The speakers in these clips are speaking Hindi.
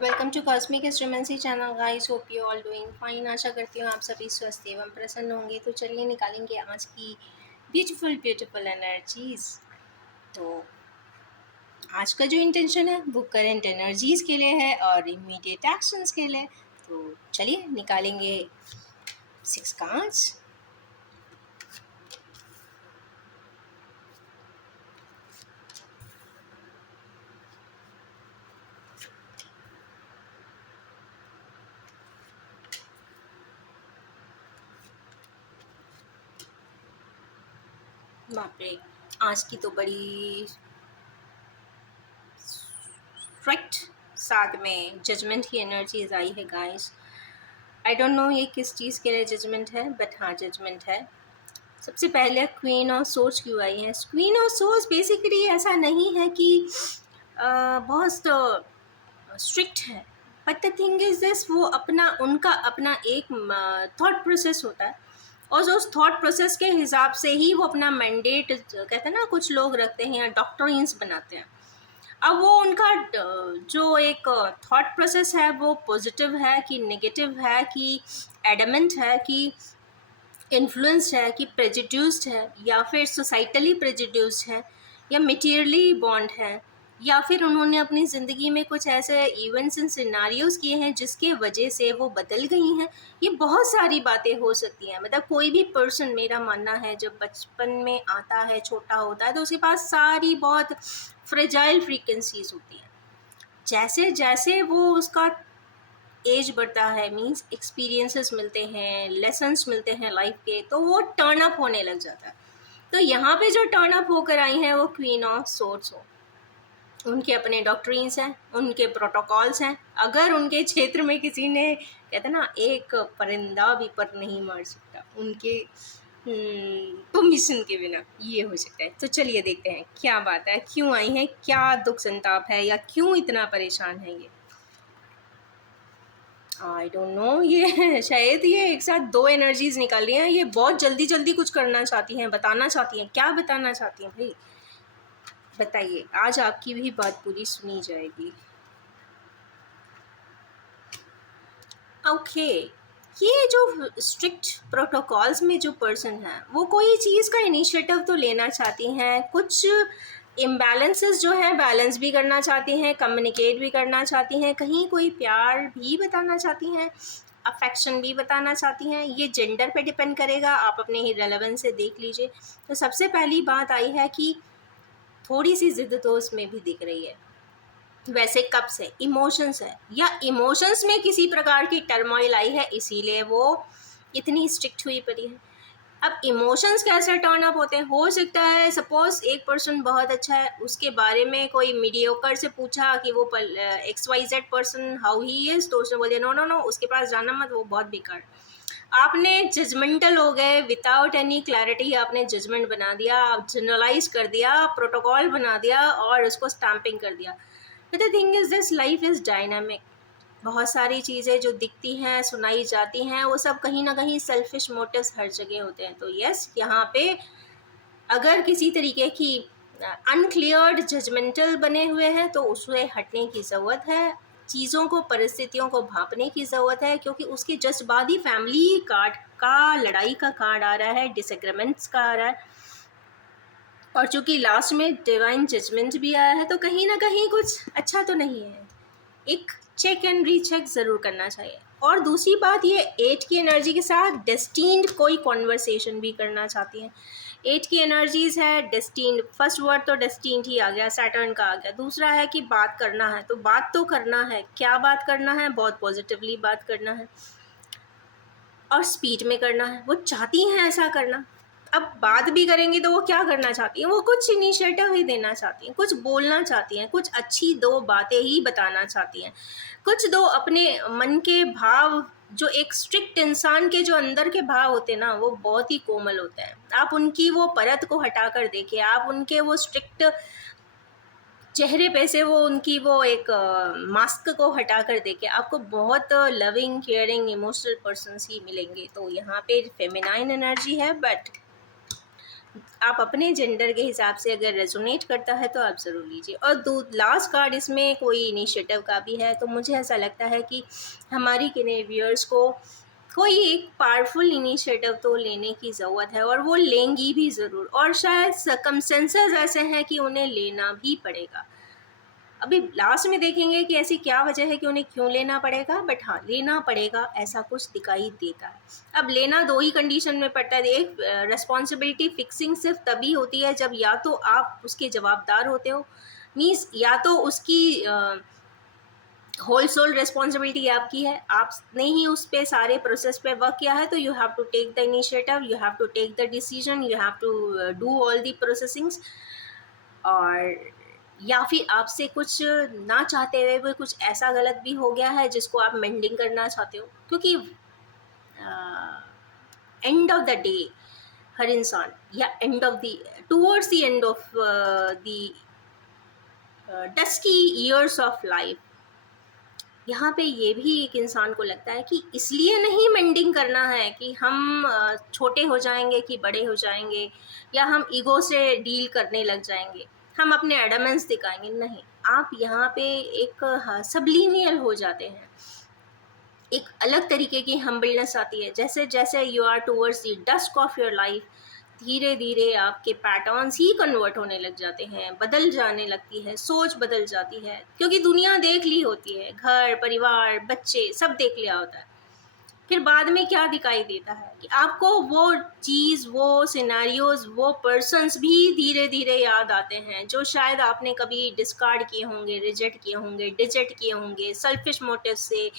Welcome to cosmic astromancy channel guys, hope you all doing fine. आशा करती हूँ आप सभी स्वस्थ एवं प्रसन्न होंगे। तो चलिए निकालेंगे आज की ब्यूटीफुल ब्यूटीफुल एनर्जीज। तो आज का जो इंटेंशन है वो करंट एनर्जीज के लिए है और इमीडिएट एक्शंस के लिए। तो चलिए निकालेंगे 6 कार्ड्स। बाप रे, आज की तो बड़ी स्ट्रिक्ट, साथ में जजमेंट की एनर्जीज आई है गाइस। आई डोंट नो ये किस चीज़ के लिए जजमेंट है, बट हाँ जजमेंट है। सबसे पहले क्वीन ऑफ सोर्स क्यों आई है? क्वीन ऑफ सोर्स बेसिकली ऐसा नहीं है कि बहुत स्ट्रिक्ट है, but the thing is this, वो उनका अपना एक थॉट प्रोसेस होता है और उस थॉट प्रोसेस के हिसाब से ही वो अपना मैंडेट, कहते हैं ना, कुछ लोग रखते हैं या डॉक्ट्रिन्स बनाते हैं। अब वो उनका जो एक थॉट प्रोसेस है वो पॉजिटिव है कि नेगेटिव है कि एडमेंट है कि इन्फ्लुएंस्ड है कि प्रेजुड्यूस्ड है या फिर सोसाइटली प्रेजुड्यूस्ड है या मटेरियली बॉन्ड है या फिर उन्होंने अपनी ज़िंदगी में कुछ ऐसे इवेंट्स एंड सिनारियोज किए हैं जिसके वजह से वो बदल गई हैं। ये बहुत सारी बातें हो सकती हैं। मतलब कोई भी पर्सन, मेरा मानना है, जब बचपन में आता है, छोटा होता है, तो उसके पास सारी बहुत फ्रेजाइल फ्रीक्वेंसीज होती हैं। जैसे जैसे वो उसका एज बढ़ता है, मीन्स एक्सपीरियंसेस मिलते हैं, लेसन्स मिलते हैं लाइफ के, तो वो टर्न अप होने लग जाता है। तो यहाँ पे जो टर्न अप होकर आई हैं वो क्वीन ऑफ सोर्ड्स हो। उनके अपने डॉक्ट्रिन्स हैं, उनके प्रोटोकॉल्स हैं। अगर उनके क्षेत्र में किसी ने, कहते हैं ना, एक परिंदा भी पर नहीं मार सकता उनके परमिशन के बिना, ये हो सकता है। तो चलिए देखते हैं क्या बात है, क्यों आई हैं, क्या दुख संताप है या क्यों इतना परेशान है ये। आई डोंट नो, ये शायद ये एक साथ दो एनर्जीज निकाल रही हैं। ये बहुत जल्दी जल्दी कुछ करना चाहती हैं, बताना चाहती हैं। क्या बताना चाहती हैं भाई, बताइए। आज आपकी भी बात पूरी सुनी जाएगी। ओके, ये जो स्ट्रिक्ट प्रोटोकॉल्स में जो पर्सन है वो कोई चीज़ का इनिशिएटिव तो लेना चाहती हैं, कुछ इम्बैलेंसेस जो है बैलेंस भी करना चाहती हैं, कम्युनिकेट भी करना चाहती हैं, कहीं कोई प्यार भी बताना चाहती हैं, अफेक्शन भी बताना चाहती हैं। ये जेंडर पे डिपेंड करेगा, आप अपने ही रेलेवेंस से देख लीजिए। तो सबसे पहली बात आई है कि थोड़ी सी ज़िद तो उसमें भी दिख रही है। वैसे कब से इमोशंस है, या इमोशंस में किसी प्रकार की टर्मोइल आई है, इसीलिए वो इतनी स्ट्रिक्ट हुई पड़ी है। अब इमोशंस कैसे टर्न अप होते हैं? हो सकता है सपोज एक पर्सन बहुत अच्छा है, उसके बारे में कोई मीडियोकर से पूछा कि वो XYZ person how he is, तो उसने बोले नो नो नो, उसके पास जाना मत, वो बहुत बेकार। आपने जजमेंटल हो गए, विदाउट एनी क्लैरिटी आपने जजमेंट बना दिया, आप जनरलाइज कर दिया, प्रोटोकॉल बना दिया और उसको स्टैंपिंग कर दिया। But the thing is this, life is dynamic. बहुत सारी चीज़ें जो दिखती हैं, सुनाई जाती हैं, वो सब कहीं ना कहीं सेल्फिश मोटिव्स हर जगह होते हैं। तो यस, यहाँ पे अगर किसी तरीके की अनक्लियर्ड जजमेंटल बने हुए हैं तो उससे हटने की ज़रूरत है। चीज़ों को, परिस्थितियों को भांपने की ज़रूरत है, क्योंकि उसके जस्ट बाद ही फैमिली कार्ड का, लड़ाई का कार्ड आ रहा है, डिसएग्रीमेंट्स का आ रहा है, और चूंकि लास्ट में डिवाइन जजमेंट भी आया है, तो कहीं ना कहीं कुछ अच्छा तो नहीं है। एक चेक एंड रीचेक ज़रूर करना चाहिए। और दूसरी बात, ये 8 की एनर्जी के साथ डेस्टिन्ड कोई कॉन्वर्सेशन भी करना चाहती हैं। 8 की एनर्जीज है डेस्टिन्ड, फर्स्ट वर्ड तो डेस्टिन्ड ही आ गया, सैटर्न का आ गया। दूसरा है कि बात करना है, तो बात तो करना है। क्या बात करना है? बहुत पॉजिटिवली बात करना है और स्पीड में करना है। वो चाहती हैं ऐसा करना। अब बात भी करेंगी तो वो क्या करना चाहती हैं? वो कुछ इनिशिएटिव ही देना चाहती हैं, कुछ बोलना चाहती हैं, कुछ अच्छी दो बातें ही बताना चाहती हैं, कुछ दो अपने मन के भाव। जो एक स्ट्रिक्ट इंसान के जो अंदर के भाव होते हैं ना, वो बहुत ही कोमल होते हैं। आप उनकी वो परत को हटा कर देखिए, आप उनके वो स्ट्रिक्ट चेहरे पे से वो उनकी वो एक मास्क को हटा कर देखिए, आपको बहुत लविंग, केयरिंग, इमोशनल पर्सन्स ही मिलेंगे। तो यहाँ पे फेमिनाइन एनर्जी है, बट आप अपने जेंडर के हिसाब से अगर रेजोनेट करता है तो आप ज़रूर लीजिए। और दो लास्ट कार्ड इसमें कोई इनिशिएटिव का भी है, तो मुझे ऐसा लगता है कि हमारी व्यूअर्स को कोई एक पावरफुल इनिशिएटिव तो लेने की ज़रूरत है, और वो लेंगी भी ज़रूर, और शायद सर्कमस्टेंसेस ऐसे हैं कि उन्हें लेना भी पड़ेगा। अभी लास्ट में देखेंगे कि ऐसी क्या वजह है कि उन्हें क्यों लेना पड़ेगा, बट हाँ, लेना पड़ेगा ऐसा कुछ दिखाई देता है। अब लेना दो ही कंडीशन में पड़ता है। एक, रिस्पॉन्सिबिलिटी फिक्सिंग सिर्फ तभी होती है जब या तो आप उसके जवाबदार होते हो, मीन्स या तो उसकी होल सोल रिस्पॉन्सिबिलिटी आपकी है, आपने ही उस पे सारे प्रोसेस पे वर्क किया है, तो you have to take the initiative, you have to take the decision, you have to do all the processings. और या फिर आपसे कुछ ना चाहते हुए भी कुछ ऐसा गलत भी हो गया है जिसको आप मेंडिंग करना चाहते हो, क्योंकि एंड ऑफ द डे हर इंसान, या end of the towards the end of the dusky years of life, यहाँ पे ये भी एक इंसान को लगता है कि इसलिए नहीं मेंडिंग करना है कि हम छोटे हो जाएंगे कि बड़े हो जाएंगे, या हम ईगो से डील करने लग जाएंगे, हम अपने एडमेंट्स दिखाएंगे। नहीं, आप यहाँ पे एक सबलीनियल हो जाते हैं, एक अलग तरीके की हम्बलनेस आती है। जैसे जैसे you are towards the dusk of your life, धीरे धीरे आपके पैटर्न्स ही कन्वर्ट होने लग जाते हैं, बदल जाने लगती है, सोच बदल जाती है, क्योंकि दुनिया देख ली होती है, घर परिवार बच्चे सब देख लिया होता है। फिर बाद में क्या दिखाई देता है कि आपको वो चीज़, वो सिनेरियोज, वो पर्सन्स भी धीरे धीरे याद आते हैं जो शायद आपने कभी डिस्कार्ड किए होंगे, रिजेक्ट किए होंगे, डिजेक्ट किए होंगे, सेल्फिश मोटिव से,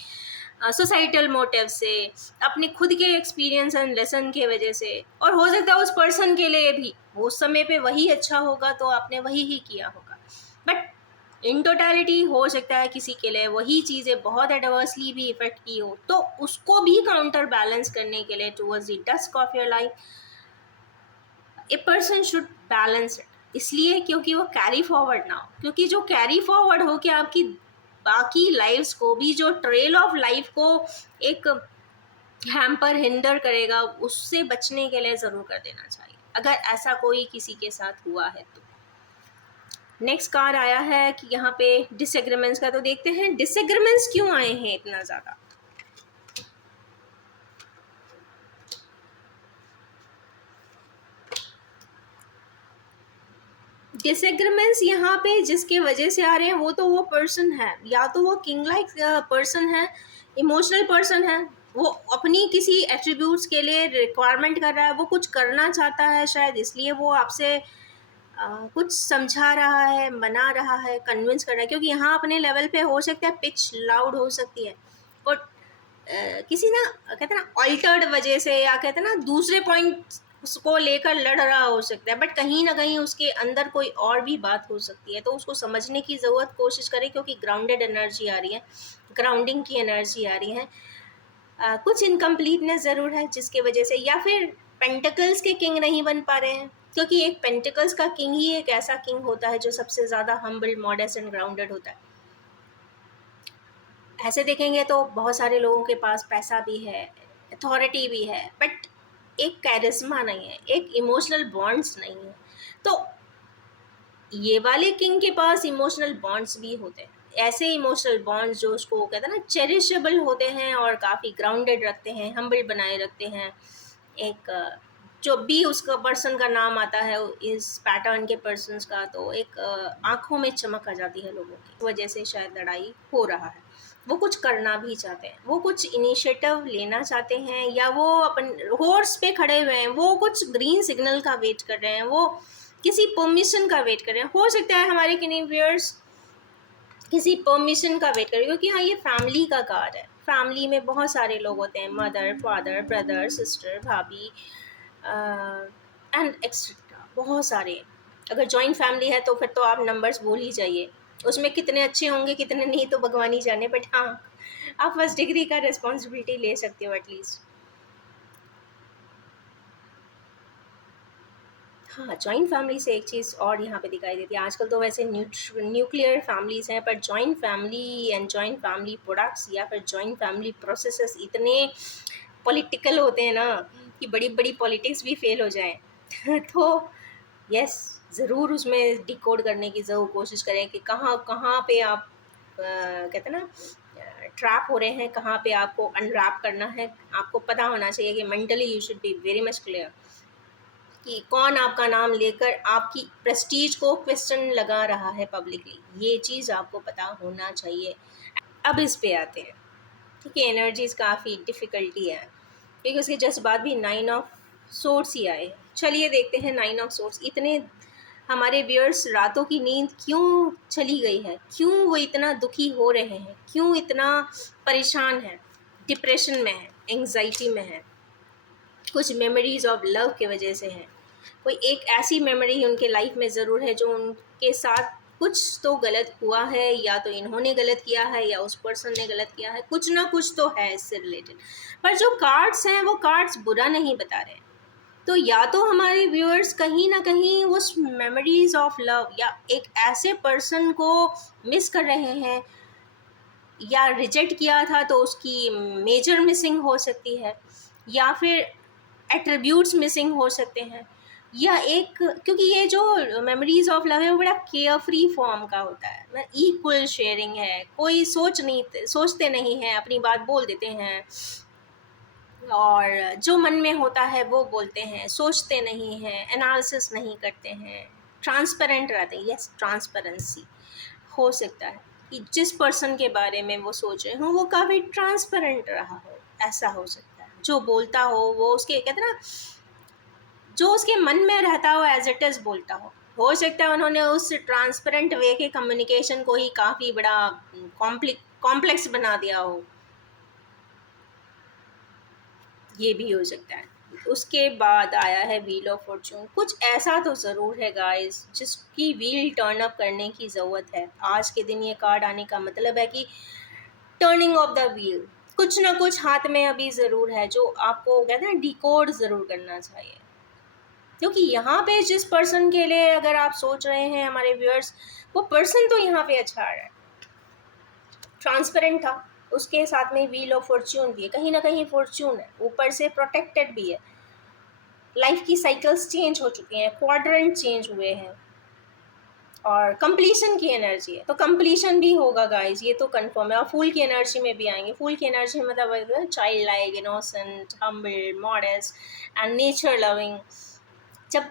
सोसाइटल मोटिव से, अपने खुद के एक्सपीरियंस एंड लेसन के वजह से। और हो सकता है उस पर्सन के लिए भी वो उस समय पे वही अच्छा होगा तो आपने वही ही किया होगा, बट इन टोटलिटी हो सकता है किसी के लिए वही चीज़ें बहुत एडवर्सली भी इफेक्ट की हो, तो उसको भी काउंटर बैलेंस करने के लिए towards the dusk of your life a person should balance it, इसलिए क्योंकि वो कैरी फॉरवर्ड ना हो, क्योंकि जो कैरी फॉरवर्ड हो कि आपकी बाकी लाइफ्स को भी, जो ट्रेल ऑफ लाइफ को एक हैम्पर हिंडर करेगा, उससे बचने के लिए ज़रूर कर देना चाहिए, अगर ऐसा कोई किसी के साथ हुआ है तो। नेक्स्ट कार्ड आया है कि यहाँ पे डिसएग्रीमेंट्स का, तो देखते हैं डिसएग्रीमेंट्स क्यों आए हैं इतना ज़्यादा। डिसएग्रीमेंट्स यहाँ पे जिसके वजह से आ रहे हैं वो तो वो पर्सन है, या तो वो किंग लाइक पर्सन है, इमोशनल पर्सन है, वो अपनी किसी एट्रीब्यूट्स के लिए रिक्वायरमेंट कर रहा है, वो कुछ करना चाहता है शायद, इसलिए वो आपसे कुछ समझा रहा है, मना रहा है, कन्विंस कर रहा है, क्योंकि यहाँ अपने लेवल पे हो सकता है पिच लाउड हो सकती है, और किसी ना कहते हैं ना ऑल्टर्ड वजह से, या कहते हैं ना दूसरे पॉइंट उसको लेकर लड़ रहा हो सकता है, बट कहीं ना कहीं उसके अंदर कोई और भी बात हो सकती है, तो उसको समझने की ज़रूरत कोशिश करें, क्योंकि ग्राउंडेड एनर्जी आ रही है, ग्राउंडिंग की एनर्जी आ रही है। कुछ इनकम्प्लीटनेस ज़रूर है जिसके वजह से, या फिर पेंटिकल्स के किंग नहीं बन पा रहे हैं, क्योंकि एक पेंटिकल्स का किंग ही एक ऐसा किंग होता है जो सबसे ज़्यादा हम्बल, मॉडेस्ट एंड ग्राउंडेड होता है। ऐसे देखेंगे तो बहुत सारे लोगों के पास पैसा भी है, अथॉरिटी भी है, बट एक कैरिस्मा नहीं है, एक इमोशनल बॉन्ड्स नहीं है। तो ये वाले किंग के पास इमोशनल बॉन्ड्स भी होते हैं, ऐसे इमोशनल बॉन्ड्स जो उसको कहते हैं ना चेरिशेबल होते हैं, और काफ़ी ग्राउंडेड रखते हैं, हम्बल बनाए रखते हैं। एक जो भी उसका पर्सन का नाम आता है इस पैटर्न के पर्सन्स का, तो एक आंखों में चमक आ जाती है लोगों की वजह से, शायद लड़ाई हो रहा है, वो कुछ करना भी चाहते हैं, वो कुछ इनिशिएटिव लेना चाहते हैं, या वो अपन हॉर्स पे खड़े हुए हैं, वो कुछ ग्रीन सिग्नल का वेट कर रहे हैं, वो किसी परमिशन का वेट कर रहे हैं। हो सकता है हमारे किन्हीं व्यूअर्स किसी परमिशन का वेट करें, क्योंकि हाँ ये फैमिली का कार्ड है, फैमिली में बहुत सारे लोग होते हैं, मदर, फादर, ब्रदर, सिस्टर, भाभी एंड एक्सेट्रा, बहुत सारे। अगर जॉइंट फैमिली है तो फिर तो आप नंबर्स भूल ही जाइए, उसमें कितने अच्छे होंगे कितने नहीं तो भगवान ही जाने, बट हाँ आप फर्स्ट डिग्री का रिस्पॉन्सिबिलिटी ले सकते हो एटलीस्ट। हाँ, जॉइंट फैमिली से एक चीज़ और यहाँ पे दिखाई देती है, आजकल तो वैसे न्यूक्लियर फैमिलीज़ हैं, पर joint family and joint family products या फिर जॉइंट फैमिली प्रोसेसेस इतने पॉलिटिकल होते हैं ना कि बड़ी बड़ी पॉलिटिक्स भी फेल हो जाए तो यस, ज़रूर उसमें डिकोड करने की ज़रूर कोशिश करें कि कहाँ कहाँ पे आप कहते हैं ना ट्रैप हो रहे हैं, कहाँ पे आपको अनरैप करना है। आपको पता होना चाहिए कि mentally you should be very much clear कि कौन आपका नाम लेकर आपकी प्रेस्टीज को क्वेश्चन लगा रहा है पब्लिकली, ये चीज़ आपको पता होना चाहिए। अब इस पे आते हैं, ठीक है, एनर्जीज काफ़ी डिफ़िकल्टी है क्योंकि उसके जस्ट बाद भी 9 ऑफ सोर्स ही आए। चलिए देखते हैं 9 ऑफ सोर्स। इतने हमारे व्यूअर्स रातों की नींद क्यों चली गई है, क्यों वो इतना दुखी हो रहे हैं, क्यों इतना परेशान है, डिप्रेशन में है, एंग्जाइटी में है। कुछ मेमोरीज ऑफ लव के वजह से है। कोई एक ऐसी मेमोरी उनके लाइफ में ज़रूर है जो उनके साथ कुछ तो गलत हुआ है, या तो इन्होंने गलत किया है या उस पर्सन ने गलत किया है, कुछ ना कुछ तो है इससे रिलेटेड। पर जो कार्ड्स हैं वो कार्ड्स बुरा नहीं बता रहे हैं। तो या तो हमारे व्यूअर्स कहीं ना कहीं उस मेमोरीज ऑफ लव या एक ऐसे पर्सन को मिस कर रहे हैं, या रिजेक्ट किया था तो उसकी मेजर मिसिंग हो सकती है, या फिर एट्रीब्यूट्स मिसिंग हो सकते हैं, या एक क्योंकि ये जो मेमोरीज ऑफ लव है वो बड़ा केयर फ्री फॉर्म का होता है, इक्वल शेयरिंग है, कोई सोचते नहीं हैं, अपनी बात बोल देते हैं, और जो मन में होता है वो बोलते हैं, सोचते नहीं हैं, एनालिसिस नहीं करते हैं, ट्रांसपेरेंट रहते हैं। यस, ट्रांसपेरेंसी हो सकता है कि जिस पर्सन के बारे में वो सोच रहे हो वो काफ़ी ट्रांसपेरेंट रहा हो, ऐसा हो सकता है। जो बोलता हो वो उसके कहते हैं ना, जो उसके मन में रहता हो एज इट इज़ बोलता हो सकता है उन्होंने उस ट्रांसपेरेंट वे के कम्युनिकेशन को ही काफ़ी बड़ा कॉम्प्लेक्स बना दिया हो, ये भी हो सकता है। उसके बाद आया है व्हील ऑफ फॉर्चून। कुछ ऐसा तो ज़रूर है गाइस जिसकी व्हील टर्न अप करने की ज़रूरत है। आज के दिन ये कार्ड आने का मतलब है कि टर्निंग ऑफ द व्हील, कुछ ना कुछ हाथ में अभी ज़रूर है जो आपको कहते हैं डिकोड ज़रूर करना चाहिए। क्योंकि यहाँ पे जिस पर्सन के लिए अगर आप सोच रहे हैं हमारे व्यूअर्स, वो पर्सन तो यहाँ पे अच्छा आ रहा है, ट्रांसपेरेंट था, उसके साथ में व्हील ऑफ फॉर्च्यून भी है, कहीं ना कहीं फॉर्च्यून है, ऊपर से प्रोटेक्टेड भी है। लाइफ की साइकिल्स चेंज हो चुकी हैं, क्वाड्रेंट चेंज हुए हैं, और कंप्लीशन की एनर्जी है, तो कंप्लीशन भी होगा गाइस, ये तो कंफर्म है। और फूल की एनर्जी में भी आएंगे। फूल की एनर्जी मतलब child like, innocent, humble, modest and nature loving. जब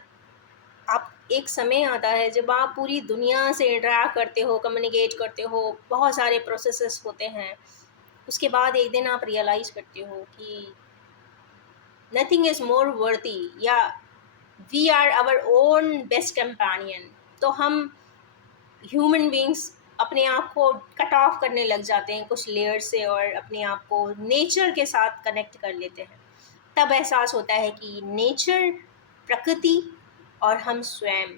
आप एक समय आता है जब आप पूरी दुनिया से इंटरेक्ट करते हो, कम्युनिकेट करते हो, बहुत सारे प्रोसेसेस होते हैं, उसके बाद एक दिन आप रियलाइज़ करते हो कि नथिंग इज़ मोर वर्दी, या we are our own best companion. तो हम ह्यूमन बींग्स अपने आप को कट ऑफ करने लग जाते हैं कुछ लेयर से, और अपने आप को नेचर के साथ कनेक्ट कर लेते हैं। तब एहसास होता है कि नेचर, प्रकृति और हम स्वयं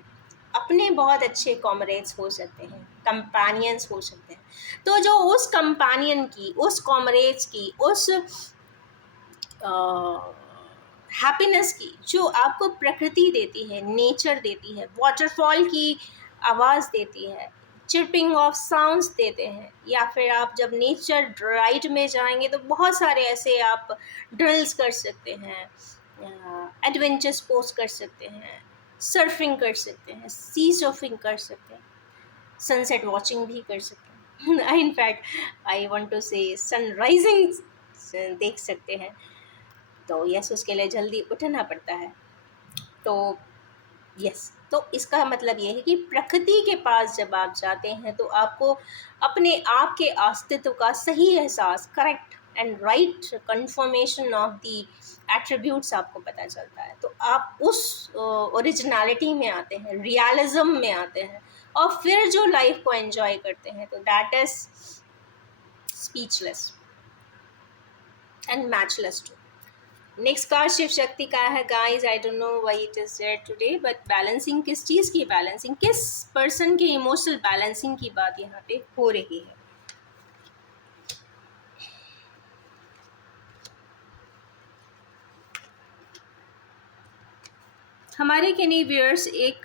अपने बहुत अच्छे कॉमरेड्स हो सकते हैं, कंपेनियंस हो सकते हैं। तो जो उस कंपेनियन की, उस कॉमरेड्स की, उस हैप्पीनेस की जो आपको प्रकृति देती है, नेचर देती है, वाटरफॉल की आवाज़ देती है, चिर्पिंग ऑफ साउंड्स देते हैं, या फिर आप जब नेचर राइड में जाएंगे तो बहुत सारे ऐसे आप ड्रिल्स कर सकते हैं, एडवेंचर स्पोर्ट्स कर सकते हैं, सर्फिंग कर सकते हैं, सी सर्फिंग कर सकते हैं, सनसेट वॉचिंग भी कर सकते हैं। इनफैक्ट आई वांट टू से सनराइजिंग देख सकते हैं। तो यस, उसके लिए जल्दी उठना पड़ता है। तो यस, तो इसका मतलब ये है कि प्रकृति के पास जब आप जाते हैं तो आपको अपने आप के अस्तित्व का सही एहसास, correct and right confirmation of the attributes आपको पता चलता है। तो आप उस ओरिजिनलिटी में आते हैं, रियलिज्म में आते हैं, और फिर जो लाइफ को एंजॉय करते हैं, तो that is speechless and matchless too. Next card Shiv Shakti का है guys. I don't know why it is there today, but balancing, किस चीज़ की बैलेंसिंग, किस पर्सन के इमोशनल बैलेंसिंग की बात यहाँ पे हो रही है। हमारे कैनी व्यूअर्स एक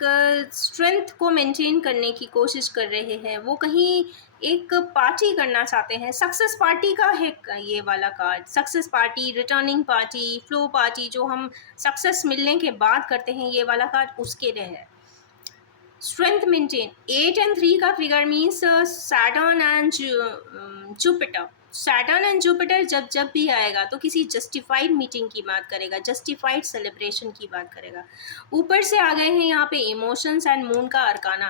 स्ट्रेंथ को मेंटेन करने की कोशिश कर रहे हैं, वो कहीं एक पार्टी करना चाहते हैं, सक्सेस पार्टी का है ये वाला card. Success party, returning party, flow party, जो हम सक्सेस मिलने के बाद करते हैं, ये वाला कार्ड उसके लिए है। Strength maintain. 8 and 3 का figure means Saturn and Jupiter. Saturn and Jupiter जब जब भी आएगा तो किसी जस्टिफाइड मीटिंग की बात करेगा, जस्टिफाइड सेलिब्रेशन की बात करेगा। ऊपर से आ गए हैं यहाँ पे इमोशंस एंड मून का अरकाना।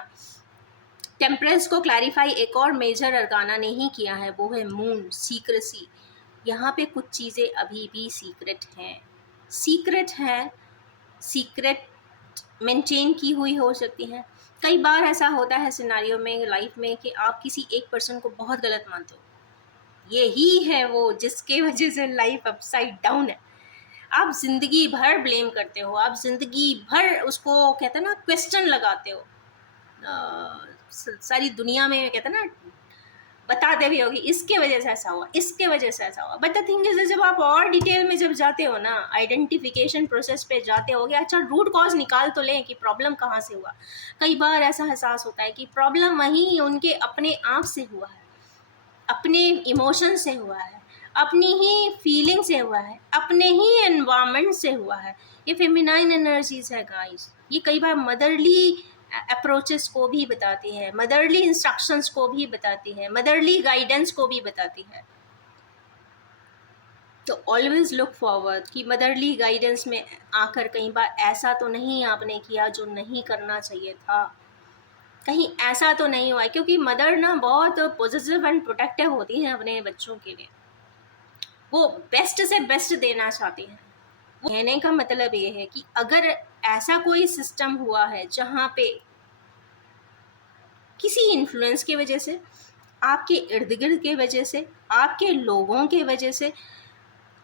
टेम्परेंस को क्लैरिफाई एक और मेजर अरकाना ने ही किया है, वो है मून, सीक्रेसी। यहाँ पे कुछ चीज़ें अभी भी सीक्रेट हैं, सीक्रेट हैं, सीक्रेट मेंटेन की हुई हो सकती हैं। कई बार ऐसा होता है सिनारियो में, लाइफ में, कि आप किसी एक पर्सन को बहुत गलत मानते हो, यही है वो जिसके वजह से लाइफ अपसाइड डाउन है। आप ज़िंदगी भर ब्लेम करते हो, आप ज़िंदगी भर उसको कहते हैं ना क्वेश्चन लगाते हो, सारी दुनिया में कहते हैं ना बताते भी होगी इसके वजह से ऐसा हुआ, इसके वजह से ऐसा हुआ। बट द थिंग इज, जब आप और डिटेल में जब जाते हो ना, आइडेंटिफिकेशन प्रोसेस पे जाते हो, अच्छा रूट कॉज निकाल तो लें कि प्रॉब्लम कहाँ से हुआ। कई बार ऐसा एहसास होता है कि प्रॉब्लम वहीं उनके अपने आप से हुआ है, अपने इमोशन से हुआ है, अपनी ही फीलिंग से हुआ है, अपने ही एनवायरनमेंट से हुआ है। ये फेमिनाइन एनर्जीज है गाइस, ये कई बार मदरली अप्रोचेस को भी बताती है, मदरली इंस्ट्रक्शंस को भी बताती है, मदरली गाइडेंस को भी बताती है। तो ऑलवेज लुक फॉरवर्ड कि मदरली गाइडेंस में आकर कई बार ऐसा तो नहीं आपने किया जो नहीं करना चाहिए था, कहीं ऐसा तो नहीं हुआ है। क्योंकि मदर ना बहुत पॉजिटिव एंड प्रोटेक्टिव होती हैं अपने बच्चों के लिए, वो बेस्ट से बेस्ट देना चाहती हैं। कहने का मतलब ये है कि अगर ऐसा कोई सिस्टम हुआ है जहाँ पे किसी इन्फ्लुएंस की वजह से, आपके इर्द गिर्द के वजह से, आपके लोगों के वजह से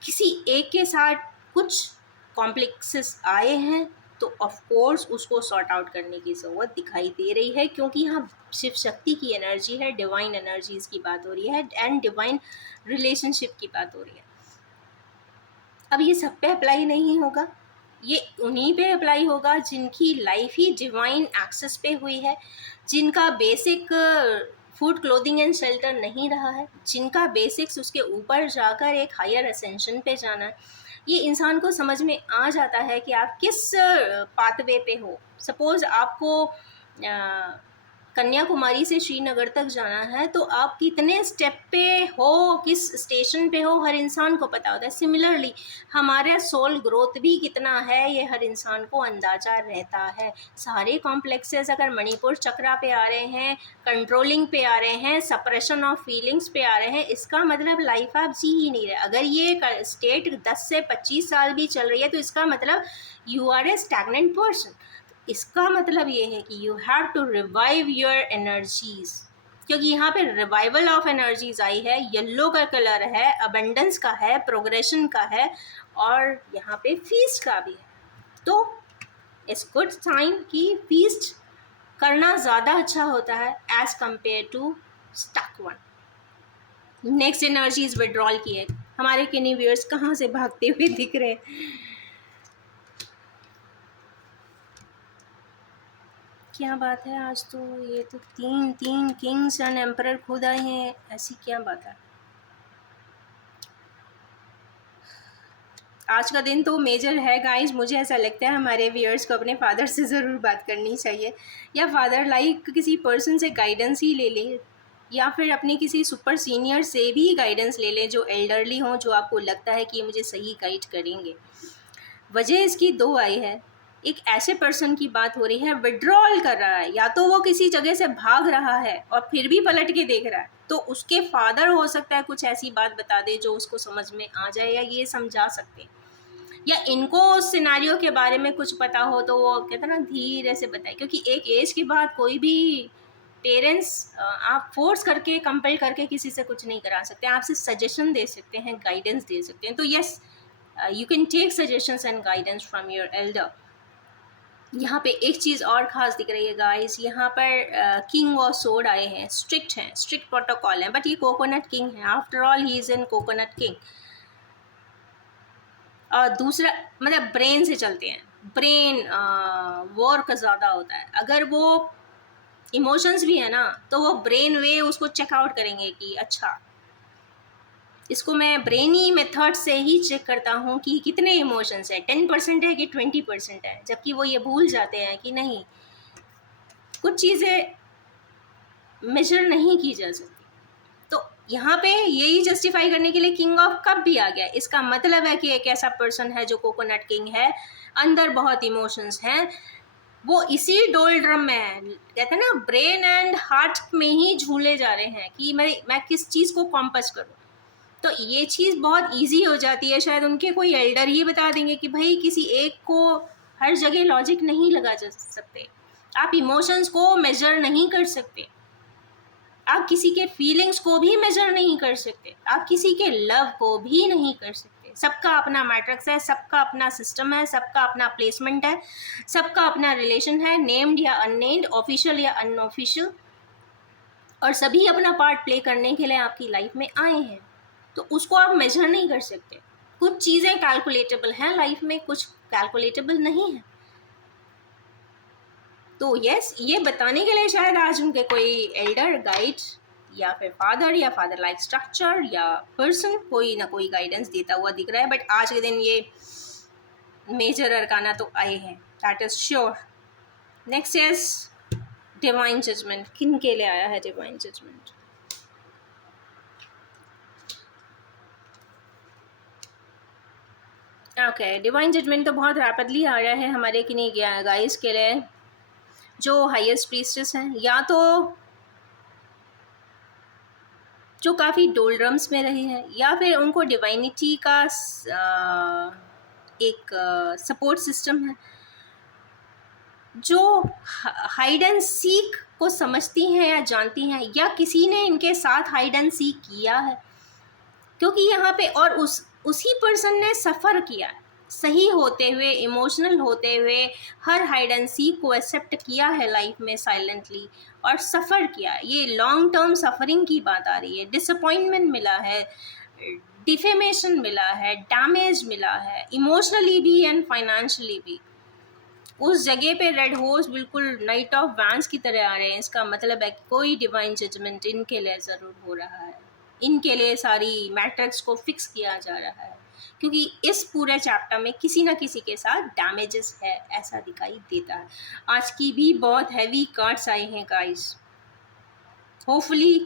किसी एक के साथ कुछ कॉम्प्लेक्सेस आए हैं, तो ऑफ कोर्स उसको सॉर्ट आउट करने की ज़रूरत दिखाई दे रही है। क्योंकि यहाँ शिव शक्ति की एनर्जी है, डिवाइन एनर्जीज की बात हो रही है एंड डिवाइन रिलेशनशिप की बात हो रही है। अब ये सब पे अप्लाई नहीं होगा, ये उन्हीं पे अप्लाई होगा जिनकी लाइफ ही डिवाइन एक्सेस पे हुई है, जिनका basic food, clothing and shelter नहीं रहा है, जिनका बेसिक्स उसके ऊपर जाकर एक हायर असेंशन पे जाना है। ये इंसान को समझ में आ जाता है कि आप किस पाथवे पे हो। सपोज़ आपको कन्याकुमारी से श्रीनगर तक जाना है, तो आप कितने स्टेप पे हो, किस स्टेशन पे हो, हर इंसान को पता होता है। सिमिलरली हमारा सोल ग्रोथ भी कितना है, ये हर इंसान को अंदाज़ा रहता है। सारे कॉम्प्लेक्सेस अगर मणिपुर चक्रा पे आ रहे हैं, कंट्रोलिंग पे आ रहे हैं, सप्रेशन ऑफ फीलिंग्स पे आ रहे हैं, इसका मतलब लाइफ आप जी ही नहीं रहे। अगर ये स्टेट 10 से 25 साल भी चल रही है, तो इसका मतलब you are a stagnant person. इसका मतलब ये है कि you have to revive your energies, क्योंकि यहाँ पे रिवाइवल ऑफ एनर्जीज आई है। येलो का कलर है, अबंडेंस का है, प्रोग्रेशन का है, और यहाँ पे फीस्ट का भी है। तो इट्स गुड टाइम कि फीस्ट करना ज़्यादा अच्छा होता है as compare to stuck one. Next energies withdrawal की है। हमारे किन्हीं व्यूअर्स कहाँ से भागते हुए दिख रहे हैं, क्या बात है। आज तो ये तो तीन किंग्स एंड एम्परर खुद आए हैं, ऐसी क्या बात है। आज का दिन तो मेजर है गाइस। मुझे ऐसा लगता है हमारे व्यूअर्स को अपने फादर से ज़रूर बात करनी चाहिए, या फादर लाइक किसी पर्सन से गाइडेंस ही ले लें, या फिर अपने किसी सुपर सीनियर से भी गाइडेंस ले लें जो एल्डरली हों, जो आपको लगता है कि ये मुझे सही गाइड करेंगे। वजह इसकी दो आई है। एक ऐसे पर्सन की बात हो रही है, विड्रॉल कर रहा है, या तो वो किसी जगह से भाग रहा है और फिर भी पलट के देख रहा है, तो उसके फादर हो सकता है कुछ ऐसी बात बता दे जो उसको समझ में आ जाए, या ये समझा सकते हैं, या इनको उस सिनारियो के बारे में कुछ पता हो, तो वो कहते हैं ना धीरे से बताए। क्योंकि एक एज के बाद कोई भी पेरेंट्स आप फोर्स करके, कंपेल करके किसी से कुछ नहीं करा सकते, आपसे सजेशन दे सकते हैं, गाइडेंस दे सकते हैं। तो yes, you can take suggestions and guidance from your elder. यहाँ पे एक चीज़ और ख़ास दिख रही है गाइस, यहाँ पर किंग और सोड आए हैं, स्ट्रिक्ट हैं, स्ट्रिक्ट प्रोटोकॉल हैं, बट ये कोकोनट किंग है, after all he is in coconut king. और दूसरा मतलब ब्रेन से चलते हैं, ब्रेन वॉर का ज़्यादा होता है। अगर वो इमोशंस भी है ना, तो वो ब्रेन वे उसको चेकआउट करेंगे कि अच्छा, इसको मैं ब्रेनी मेथड से ही चेक करता हूँ कि कितने इमोशंस है, 10% है कि 20% है, जबकि वो ये भूल जाते हैं कि नहीं, कुछ चीज़ें मेजर नहीं की जा सकती। तो यहाँ पे यही जस्टिफाई करने के लिए किंग ऑफ कप भी आ गया। इसका मतलब है कि एक ऐसा पर्सन है जो कोकोनट किंग है, अंदर बहुत इमोशंस हैं, वो इसी डोल ड्रम में है, कहते हैं ना ब्रेन एंड हार्ट में ही झूले जा रहे हैं कि मैं किस चीज़ को कॉम्पस करूँ। तो ये चीज़ बहुत इजी हो जाती है, शायद उनके कोई एल्डर ही बता देंगे कि भाई किसी एक को हर जगह लॉजिक नहीं लगा जा सकते, आप इमोशंस को मेजर नहीं कर सकते, आप किसी के फीलिंग्स को भी मेजर नहीं कर सकते, आप किसी के लव को भी नहीं कर सकते। सबका अपना मैट्रिक्स है, सबका अपना सिस्टम है, सबका अपना प्लेसमेंट है, सबका अपना रिलेशन है, नेम्ड या अननेम्ड, ऑफिशियल या अनऑफिशियल, और सभी अपना पार्ट प्ले करने के लिए आपकी लाइफ में आए हैं। तो उसको आप मेजर नहीं कर सकते। कुछ चीज़ें कैलकुलेटेबल हैं लाइफ में, कुछ कैलकुलेटेबल नहीं है। तो यस, ये बताने के लिए शायद आज उनके कोई एल्डर गाइड या फिर फादर लाइक स्ट्रक्चर या पर्सन कोई ना कोई गाइडेंस देता हुआ दिख रहा है। बट आज के दिन ये मेजर अरकाना तो आए हैं, that is sure. Next is divine judgement. किन के लिए आया है divine judgement? Okay, divine judgement तो बहुत रैपिडली आ रहा है हमारे किन्हीं गाइस के लिए जो हाईएस्ट प्रीस्टेस हैं, या तो जो काफ़ी डोलड्रम्स में रहे हैं, या फिर उनको डिवाइनिटी का एक सपोर्ट सिस्टम है, जो हाइड एंड सीक को समझती हैं या जानती हैं, या किसी ने इनके साथ हाइड एंड सीक किया है, क्योंकि यहाँ पे और उसी पर्सन ने सफ़र किया है, सही होते हुए, इमोशनल होते हुए, हर हाइड एंड सीक को एक्सेप्ट किया है लाइफ में साइलेंटली और सफ़र किया। ये लॉन्ग टर्म सफ़रिंग की बात आ रही है। डिसअपॉइंटमेंट मिला है, डिफेमेशन मिला है, डैमेज मिला है, इमोशनली भी एंड फाइनेंशियली भी। उस जगह पे रेड हॉर्स बिल्कुल नाइट ऑफ वैंस की तरह आ रहे हैं। इसका मतलब है कि कोई डिवाइन जजमेंट इनके लिए ज़रूर हो रहा है, इनके लिए सारी मैट्रिक्स को फिक्स किया जा रहा है, क्योंकि इस पूरे चैप्टर में किसी ना किसी के साथ डैमेजेस है, ऐसा दिखाई देता है। आज की भी बहुत हैवी कार्ड्स आए हैं गाइस, होपफुली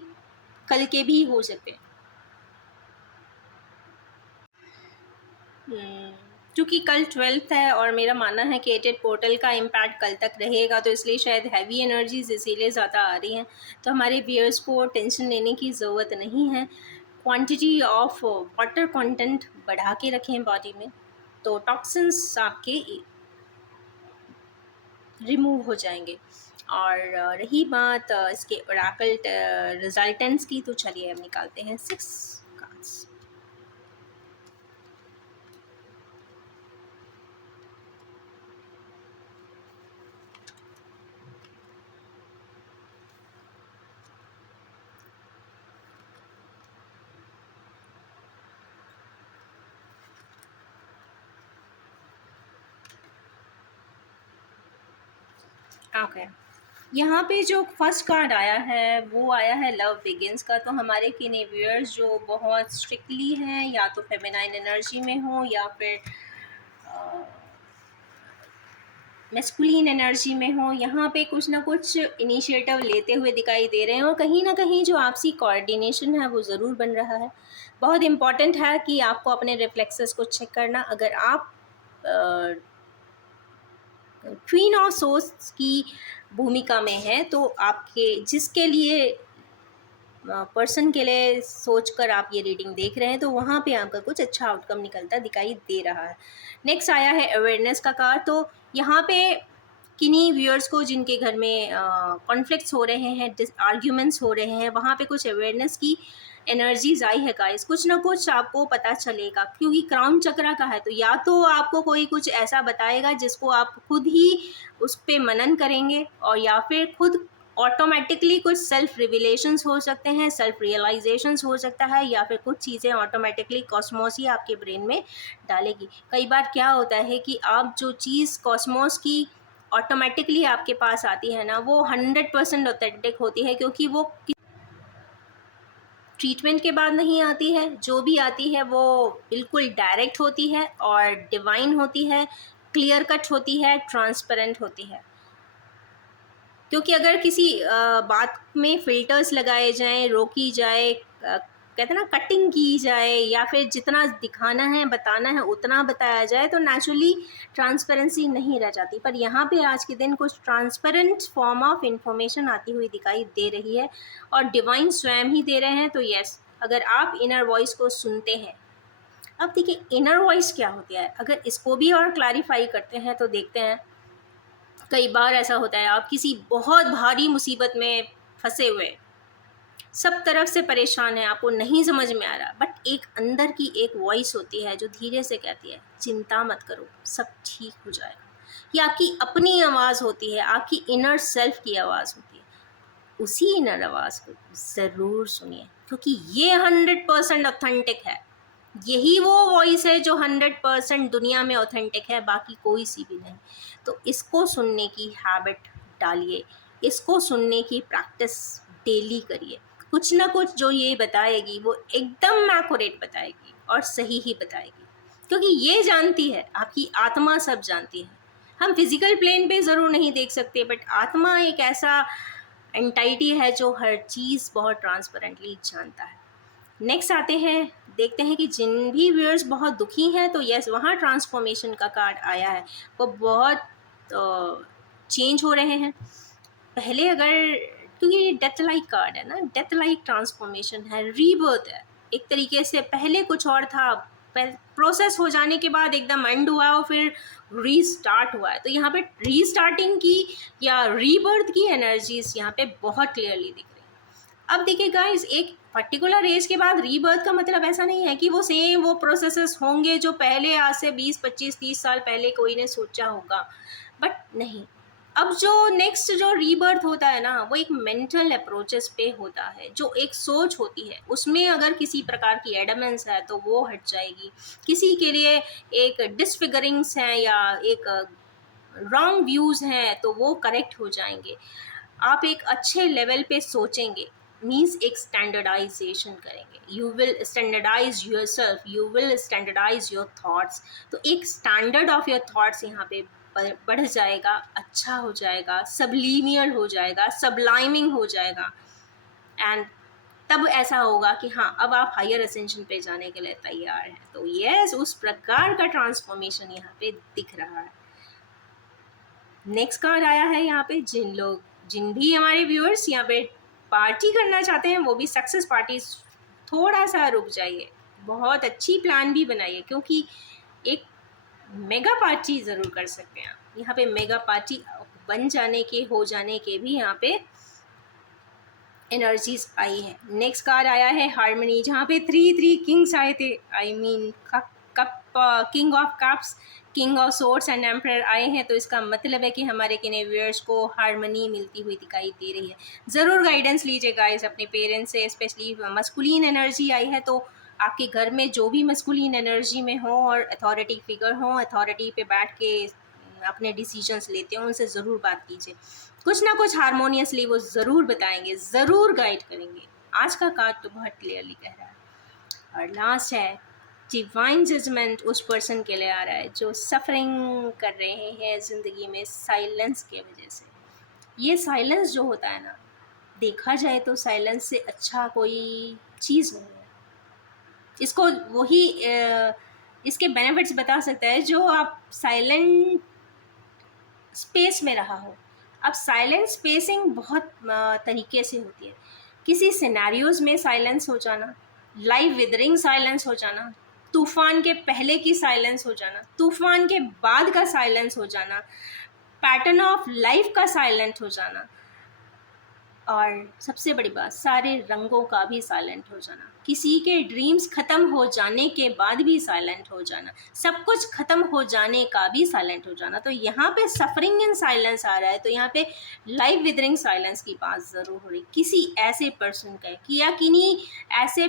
कल के भी हो सकते हैं। क्योंकि कल 12th है और मेरा मानना है कि एटेड पोर्टल का इम्पैक्ट कल तक रहेगा, तो इसलिए शायद हैवी एनर्जीज इसीलिए ज़्यादा आ रही हैं। तो हमारे व्यूअर्स को टेंशन लेने की ज़रूरत नहीं है। क्वांटिटी ऑफ वाटर कंटेंट बढ़ा के रखें बॉडी में, तो टॉक्सिन्स आपके रिमूव हो जाएंगे। और रही बात इसके ओरेकल रिजल्टेंट्स की, तो चलिए अब निकालते हैं 6 कार्ड्स। ओके, यहाँ पे जो फर्स्ट कार्ड आया है वो आया है लव बिगिंस का। तो हमारे किन्हीं व्यूअर्स जो बहुत स्ट्रिक्टली हैं, या तो फेमिनाइन एनर्जी में हो या फिर मैस्कुलिन एनर्जी में हो, यहाँ पे कुछ ना कुछ इनिशिएटिव लेते हुए दिखाई दे रहे हैं, और कहीं ना कहीं जो आपसी कोऑर्डिनेशन है वो ज़रूर बन रहा है। बहुत इम्पॉर्टेंट है कि आपको अपने रिफ्लेक्सेस को चेक करना। अगर आप क्वीन ऑफ सोर्स की भूमिका में है, तो आपके जिसके लिए पर्सन के लिए सोचकर आप ये रीडिंग देख रहे हैं, तो वहाँ पे आपका कुछ अच्छा आउटकम निकलता दिखाई दे रहा है। नेक्स्ट आया है अवेयरनेस का कार्ड। तो यहाँ पे किन्हीं व्यूअर्स को जिनके घर में कॉन्फ्लिक्ट्स हो रहे हैं, आर्ग्यूमेंट्स हो रहे हैं, वहाँ पे कुछ अवेयरनेस की एनर्जीज आई है गाइस। कुछ ना कुछ आपको पता चलेगा, क्योंकि क्राउन चक्रा का है, तो या तो आपको कोई कुछ ऐसा बताएगा जिसको आप खुद ही उस पर मनन करेंगे, और या फिर खुद ऑटोमेटिकली कुछ सेल्फ रिविलेशंस हो सकते हैं, सेल्फ रियलाइजेशंस हो सकता है, या फिर कुछ चीज़ें ऑटोमेटिकली कॉस्मोस ही आपके ब्रेन में डालेगी। कई बार क्या होता है कि आप जो चीज़ कॉस्मोस की ऑटोमेटिकली आपके पास आती है ना, वो 100% ऑथेंटिक होती है, क्योंकि वो ट्रीटमेंट के बाद नहीं आती है। जो भी आती है वो बिल्कुल डायरेक्ट होती है और डिवाइन होती है, क्लियर कट होती है, ट्रांसपेरेंट होती है। क्योंकि अगर किसी बात में फ़िल्टर्स लगाए जाएँ, रोकी जाए, कहते हैं ना कटिंग की जाए, या फिर जितना दिखाना है, बताना है उतना बताया जाए, तो नेचुरली ट्रांसपेरेंसी नहीं रह जाती। पर यहाँ पे आज के दिन कुछ ट्रांसपेरेंट फॉर्म ऑफ इंफॉर्मेशन आती हुई दिखाई दे रही है, और डिवाइन स्वयं ही दे रहे हैं। तो यस, अगर आप इनर वॉइस को सुनते हैं। अब देखिए इनर वॉइस क्या होती है, अगर इसको भी और क्लैरिफाई करते हैं तो देखते हैं, कई बार ऐसा होता है आप किसी बहुत भारी मुसीबत में फंसे हुए, सब तरफ से परेशान है, आपको नहीं समझ में आ रहा, बट एक अंदर की एक वॉइस होती है जो धीरे से कहती है चिंता मत करो, सब ठीक हो जाएगा। ये आपकी अपनी आवाज़ होती है, आपकी इनर सेल्फ की आवाज़ होती है। उसी इनर आवाज़ को ज़रूर सुनिए, क्योंकि ये 100% ऑथेंटिक है। यही वो वॉइस है जो 100% दुनिया में ऑथेंटिक है, बाकी कोई सी भी नहीं। तो इसको सुनने की हैबिट डालिए, इसको सुनने की प्रैक्टिस डेली करिए। कुछ ना कुछ जो ये बताएगी वो एकदम एक्यूरेट बताएगी और सही ही बताएगी, क्योंकि ये जानती है, आपकी आत्मा सब जानती है। हम फिजिकल प्लेन पे ज़रूर नहीं देख सकते, बट आत्मा एक ऐसा एंटाइटी है जो हर चीज़ बहुत ट्रांसपेरेंटली जानता है। नेक्स्ट आते हैं, देखते हैं कि जिन भी व्यूअर्स बहुत दुखी हैं, तो यस वहाँ ट्रांसफॉर्मेशन का कार्ड आया है, वो बहुत चेंज हो रहे हैं। पहले अगर, क्योंकि ये डेथ लाइक कार्ड है ना, डेथ लाइक ट्रांसफॉर्मेशन है, रीबर्थ है एक तरीके से। पहले कुछ और था, प्रोसेस हो जाने के बाद एकदम एंड हुआ और फिर रीस्टार्ट हुआ है। तो यहाँ पे रीस्टार्टिंग की या रीबर्थ की एनर्जीज यहाँ पे बहुत क्लियरली दिख रही है। अब देखिए गाइस, एक पर्टिकुलर एज के बाद रीबर्थ का मतलब ऐसा नहीं है कि वो सेम वो प्रोसेसेस होंगे जो पहले आज से 20, 25, 30 साल पहले कोई ने सोचा होगा, बट नहीं। अब जो नेक्स्ट जो रीबर्थ होता है ना, वो एक मेंटल अप्रोचेस पे होता है, जो एक सोच होती है, उसमें अगर किसी प्रकार की एडमेंस है तो वो हट जाएगी। किसी के लिए एक डिसफिगरिंग्स हैं या एक रॉन्ग व्यूज़ हैं तो वो करेक्ट हो जाएंगे। आप एक अच्छे लेवल पे सोचेंगे, मीन्स एक स्टैंडर्डाइजेशन करेंगे। You will standardise your self, you will standardise your thoughts. तो एक स्टैंडर्ड ऑफ योर थाट्स यहाँ पे बढ़ जाएगा, अच्छा हो जाएगा, सबलीमियल हो जाएगा, सबलाइमिंग हो जाएगा, एंड तब ऐसा होगा कि हाँ अब आप हायर असेंशन पे जाने के लिए तैयार हैं। तो यस, उस प्रकार का ट्रांसफॉर्मेशन यहाँ पे दिख रहा है। नेक्स्ट कार्ड आया है यहाँ पे, जिन भी हमारे व्यूअर्स यहाँ पे पार्टी करना चाहते हैं, वो भी सक्सेस पार्टी, थोड़ा सा रुक जाइए, बहुत अच्छी प्लान भी बनाइए, क्योंकि एक मेगा पार्टी ज़रूर कर सकते हैं आप। यहाँ पे मेगा पार्टी बन जाने के, हो जाने के भी यहाँ पे एनर्जीज आई है। नेक्स्ट कार्ड आया है हार्मनी, जहाँ पे 3 किंग्स आए थे, I mean king of cups, king of swords and emperor आए हैं। तो इसका मतलब है कि हमारे किन्हीं व्यूअर्स को हार्मनी मिलती हुई दिखाई दे रही है। ज़रूर गाइडेंस लीजिए गाइस अपने पेरेंट्स से, स्पेशली मस्कुलिन एनर्जी आई है, तो आपके घर में जो भी मस्कुलिन एनर्जी में हो और अथॉरिटी फिगर हो, अथॉरिटी पे बैठ के अपने डिसीजंस लेते हो, उनसे ज़रूर बात कीजिए। कुछ ना कुछ हारमोनियसली वो ज़रूर बताएंगे, ज़रूर गाइड करेंगे। आज का कार्ड तो बहुत क्लियरली कह रहा है। और लास्ट है डिवाइन जजमेंट, उस पर्सन के लिए आ रहा है जो सफरिंग कर रहे हैं ज़िंदगी में साइलेंस के वजह से। ये साइलेंस जो होता है ना, देखा जाए तो साइलेंस से अच्छा कोई चीज़ नहीं है। इसको वही इसके बेनिफिट्स बता सकता है जो आप साइलेंट स्पेस में रहा हो। अब साइलेंट स्पेसिंग बहुत तरीके से होती है। किसी सिनेरियोज में साइलेंस हो जाना, लाइव विदरिंग साइलेंस हो जाना, तूफान के पहले की साइलेंस हो जाना, तूफान के बाद का साइलेंस हो जाना, पैटर्न ऑफ लाइफ का साइलेंट हो जाना, और सबसे बड़ी बात सारे रंगों का भी साइलेंट हो जाना, किसी के ड्रीम्स ख़त्म हो जाने के बाद भी साइलेंट हो जाना, सब कुछ ख़त्म हो जाने का भी साइलेंट हो जाना। तो यहाँ पे सफरिंग इन साइलेंस आ रहा है, तो यहाँ पे लाइफ विदरिंग साइलेंस की बात ज़रूर हो रही, किसी ऐसे पर्सन का या किन्हीं ऐसे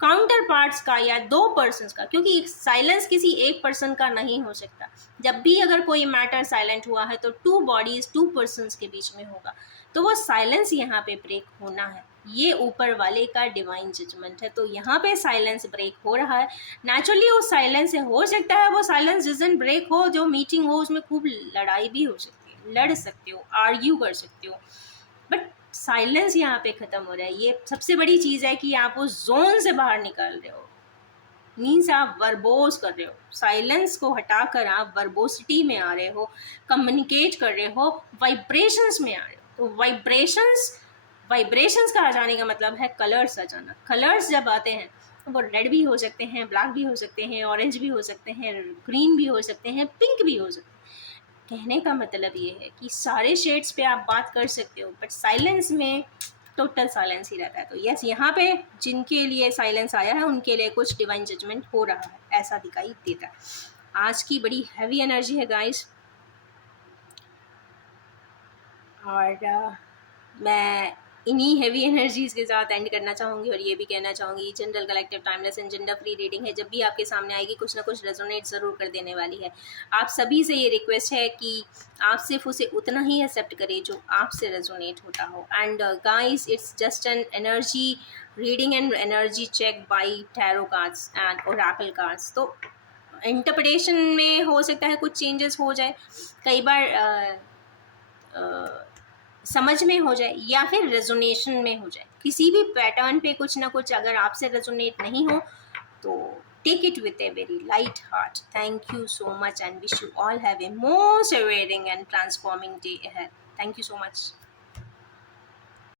काउंटर पार्ट्स का या 2 पर्सन्स का, क्योंकि साइलेंस किसी एक पर्सन का नहीं हो सकता। जब भी अगर कोई मैटर साइलेंट हुआ है तो 2 बॉडीज़ 2 पर्सन्स के बीच में होगा, तो वो साइलेंस यहाँ पे ब्रेक होना है। ये ऊपर वाले का डिवाइन जजमेंट है, तो यहाँ पे साइलेंस ब्रेक हो रहा है। नेचुरली उस साइलेंस से हो सकता है वो साइलेंस जिस दिन ब्रेक हो, जो मीटिंग हो उसमें खूब लड़ाई भी हो सकती है, लड़ सकते हो, आर्ग्यू कर सकते हो, बट साइलेंस यहाँ पे ख़त्म हो रहा है। ये सबसे बड़ी चीज़ है कि आप उस जोन से बाहर निकल रहे हो, मीन्स आप वर्बोस कर रहे हो, साइलेंस को हटाकर आप वर्बोसिटी में आ रहे हो, कम्युनिकेट कर रहे हो, वाइब्रेशंस में आ रहे हो। तो वाइब्रेशंस का आ जाने का मतलब है कलर्स आ जाना। कलर्स जब आते हैं वो रेड भी हो सकते हैं, ब्लैक भी हो सकते हैं, ऑरेंज भी हो सकते हैं, ग्रीन भी हो सकते हैं, पिंक भी हो सकते हैं। कहने का मतलब ये है कि सारे शेड्स पे आप बात कर सकते हो, बट साइलेंस में टोटल साइलेंस ही रहता है। तो यस, यहाँ पे जिनके लिए साइलेंस आया है उनके लिए कुछ डिवाइन जजमेंट हो रहा है, ऐसा दिखाई देता है। आज की बड़ी हैवी एनर्जी है गाइस, और मैं इन्हीं हैवी एनर्जीज के साथ एंड करना चाहूँगी और ये भी कहना चाहूँगी general collective timeless and gender free reading है। जब भी आपके सामने आएगी कुछ ना कुछ रेजोनेट ज़रूर कर देने वाली है। आप सभी से ये रिक्वेस्ट है कि आप सिर्फ उसे उतना ही एक्सेप्ट करें जो आपसे रेजोनेट होता हो। And guys, it's just an energy reading and energy check by tarot cards and oracle cards. तो इंटरप्रिटेशन में हो सकता है कुछ चेंजेस हो जाए, कई बार समझ में हो जाए या फिर रेजोनेशन में हो जाए। किसी भी पैटर्न पे कुछ ना कुछ अगर आपसे रेजोनेट नहीं हो तो take it with a very light heart. Thank you so much and wish you all have a most awaiting and transforming day ahead. Thank you so much.